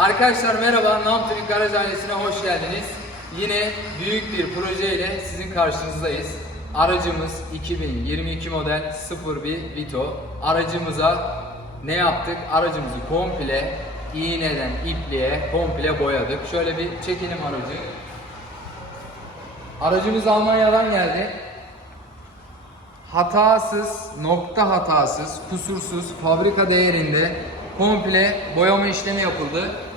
Arkadaşlar merhaba, Namtürk Garaj ailesine hoş geldiniz. Yine büyük bir projeyle sizin karşınızdayız. Aracımız 2022 model 01 Vito. Aracımıza ne yaptık? Aracımızı komple iğneden ipliğe komple boyadık. Şöyle bir çekelim aracı. Aracımız Almanya'dan geldi. Hatasız, nokta hatasız, kusursuz, fabrika değerinde komple boyama işlemi yapıldı.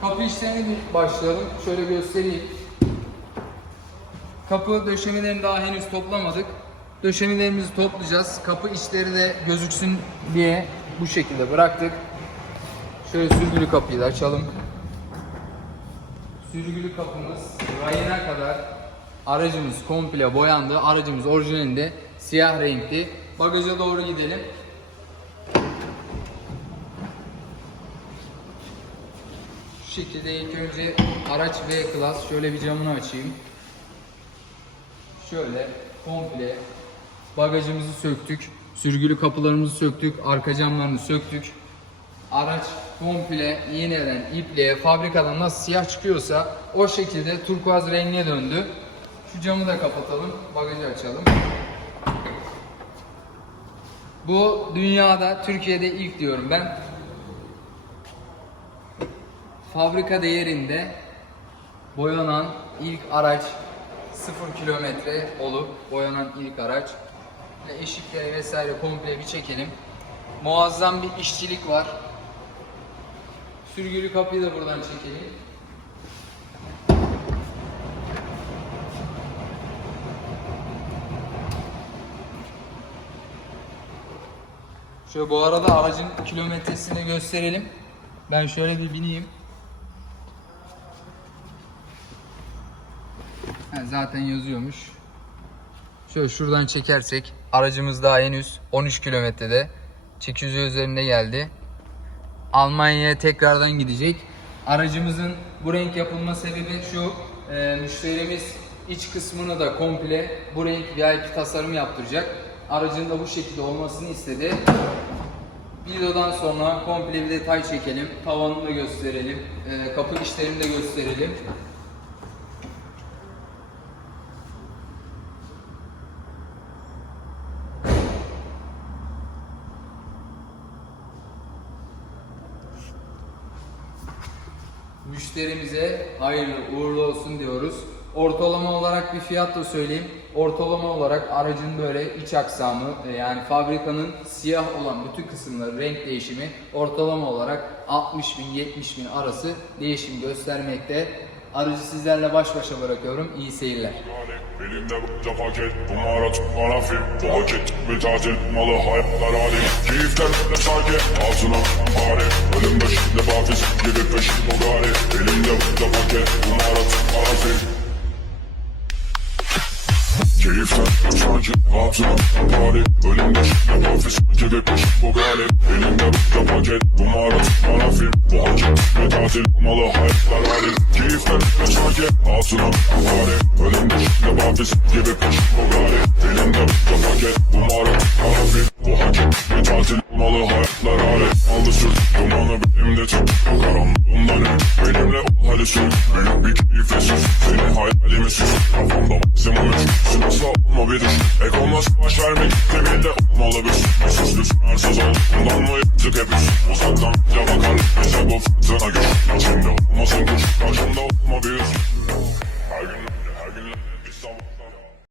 Kapı işlemine başlayalım. Şöyle göstereyim. Kapı döşemelerini daha henüz toplamadık. Döşemelerimizi toplayacağız. Kapı içleri de gözüksün diye bu şekilde bıraktık. Şöyle sürgülü kapıyı da açalım. Sürgülü kapımız rayına kadar aracımız komple boyandı. Aracımız orijinalinde siyah renkli. Bagaja doğru gidelim. Şekilde ilk önce araç V Class şöyle bir camını açayım. Şöyle komple bagajımızı söktük. Sürgülü kapılarımızı söktük. Arka camlarını söktük. Araç komple iğneden ipliğe fabrikadan nasıl siyah çıkıyorsa o şekilde turkuaz rengine döndü. Şu camı da kapatalım. Bagajı açalım. Bu dünyada Türkiye'de ilk diyorum ben. Fabrika değerinde boyanan ilk araç 0 kilometre olup boyanan ilk araç ve eşikleri vesaire komple bir çekelim. Muazzam bir işçilik var. Sürgülü kapıyı da buradan çekelim. Şöyle bu arada aracın kilometresini gösterelim. Ben şöyle bir bineyim. Zaten yazıyormuş. Şöyle şuradan çekersek aracımız daha henüz 13 kilometrede. 800 üzerinde geldi. Almanya'ya tekrardan gidecek. Aracımızın bu renk yapılma sebebi şu. e, müşterimiz iç kısmını da komple bu renk VIP tasarım yaptıracak. Aracın da bu şekilde olmasını istedi. Videodan sonra komple bir detay çekelim. Tavanını da gösterelim. e, kapı işlerini de gösterelim. Müşterimize hayırlı uğurlu olsun diyoruz. Ortalama olarak bir fiyat da söyleyeyim. Ortalama olarak aracın böyle iç aksamı e, yani fabrikanın siyah olan bütün kısımları renk değişimi ortalama olarak 60 bin 70 bin arası değişim göstermekte. Aracı sizlerle baş başa bırakıyorum. İyi seyirler. Elimde bunca paket Numara tutmana film Bu vakit bir tatil Malı hayatlar halim Keyiften sakin Keyiften sanki altına fare Önümde şimdi bafis Gibi peşin bu gari Elimde bunca paket Numara tutmana film Bu vakit bir tatil Malı hayatlar halim Keyiften sanki altına fare Önümde şimdi bafis Gibi peşin bu gari Elimde bunca paket Numara tutmana film Bu vakit bir tatil Malı hayatlar halim Aldı sür Dumanı benim de tut Karanlığından ün Benimle ol hadi sür bir Ek olmaz baş vermek olmalı bir sus Sus lütfen söz ol. Bundan mı yaptık hep Uzaktan ya